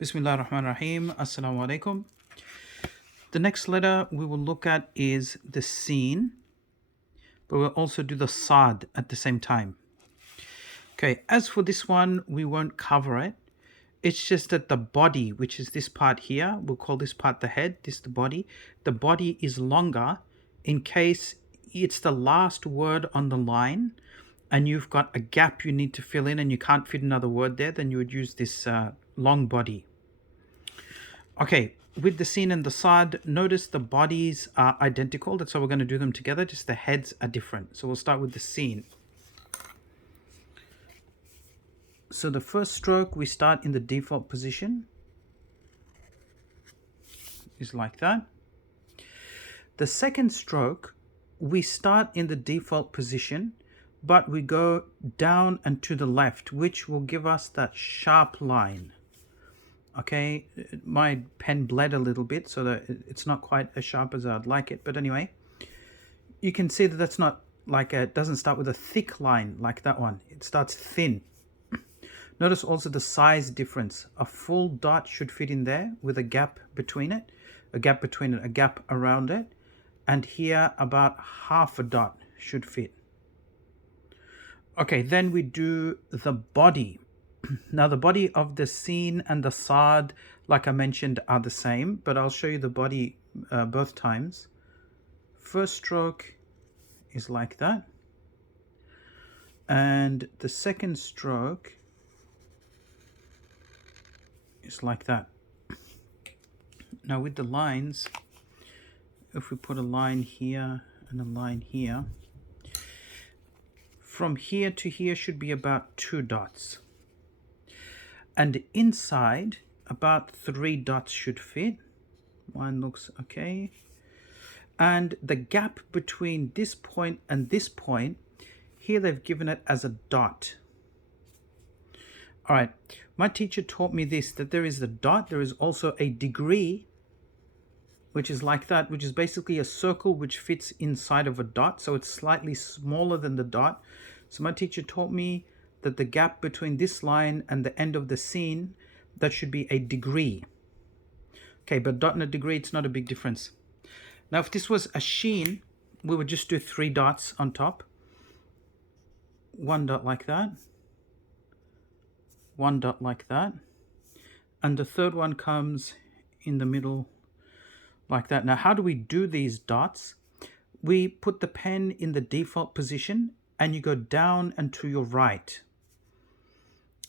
Bismillah ar-Rahman ar-Rahim. Assalamu alaikum. The next letter we will look at is the Sin, but we'll also do the Sad at the same time. Okay, as for this one, we won't cover it. It's just that the body, which is this part here, we'll call this part the head, this the body. The body is longer in case it's the last word on the line and you've got a gap you need to fill in and you can't fit another word there, then you would use this long body. Okay, with the Sin and the Sad, notice the bodies are identical. That's why we're going to do them together, just the heads are different. So we'll start with the Sin. So the first stroke, we start in the default position. Is like that. The second stroke, we start in the default position, but we go down and to the left, which will give us that sharp line. Okay, my pen bled a little bit, so that it's not quite as sharp as I'd like it. But anyway, you can see that that's not like it doesn't start with a thick line like that one. It starts thin. Notice also the size difference. A full dot should fit in there with a gap between it, a gap between it, a gap around it. And here about half a dot should fit. Okay, then we do the body. Now the body of the Sin and the Sad, like I mentioned, are the same, but I'll show you the body both times. First stroke is like that. And the second stroke is like that. Now with the lines, if we put a line here and a line here, from here to here should be about 2 dots. And inside, about 3 dots should fit. One looks okay. And the gap between this point and this point, here they've given it as a dot. All right, my teacher taught me this, that there is a dot, there is also a degree, which is like that, which is basically a circle which fits inside of a dot. So it's slightly smaller than the dot. So my teacher taught me that the gap between this line and the end of the Sin, that should be a degree. Okay, but dot and a degree, it's not a big difference. Now, if this was a Shin, we would just do 3 dots on top. 1 dot like that. 1 dot like that. And the third one comes in the middle like that. Now, how do we do these dots? We put the pen in the default position and you go down and to your right.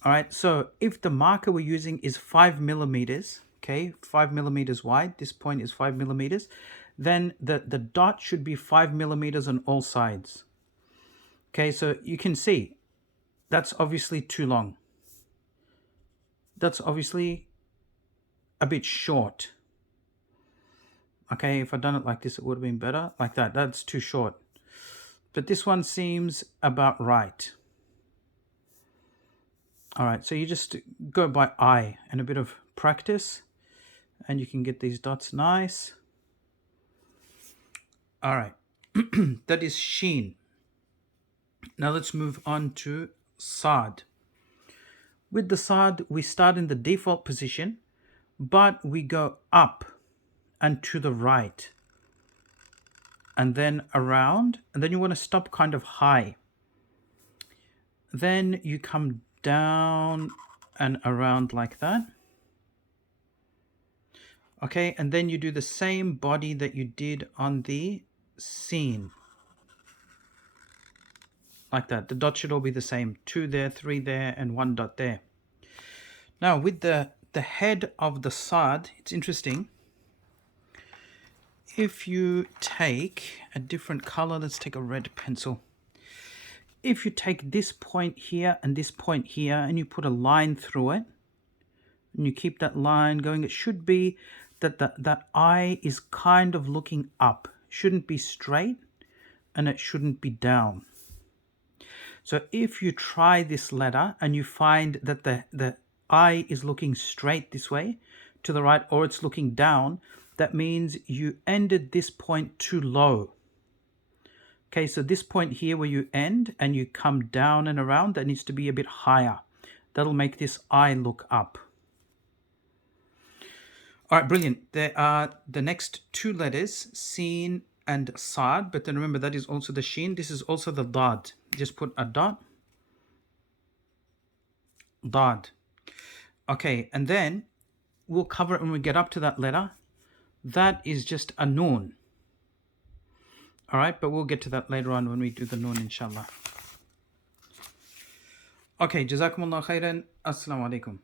All right, so if the marker we're using is 5 millimeters, okay, 5 millimeters wide, this point is 5 millimeters, then the dot should be 5 millimeters on all sides. Okay, so you can see that's obviously too long. That's obviously a bit short. Okay, if I'd done it like this, it would have been better. Like that, that's too short. But this one seems about right. All right, so you just go by eye and a bit of practice, and you can get these dots nice. All right, that is Shin. Now let's move on to Sad. With the Sad, we start in the default position, but we go up and to the right, and then around, and then you want to stop kind of high. Then you come down and around like that. Okay, and then you do the same body that you did on the Sin. Like that. The dots should all be the same. 2 there, 3 there, and 1 dot there. Now with the head of the Sad, it's interesting. If you take a different color, let's take a red pencil. If you take this point here and this point here and you put a line through it and you keep that line going, it should be that that eye is kind of looking up. It shouldn't be straight and it shouldn't be down. So if you try this letter and you find that the eye is looking straight this way to the right, or it's looking down, that means you ended this point too low. Okay, so this point here where you end and you come down and around, that needs to be a bit higher. That'll make this eye look up. All right, brilliant. There are the next two letters, Sin and Sad, but then remember that is also the Shin. This is also the Dad. Just put a dot, Dad. Okay, and then we'll cover it when we get up to that letter. That is just a Noon. All right, but we'll get to that later on when we do the Noon, inshallah. Okay, Jazakumullah khairan. Assalamu alaikum.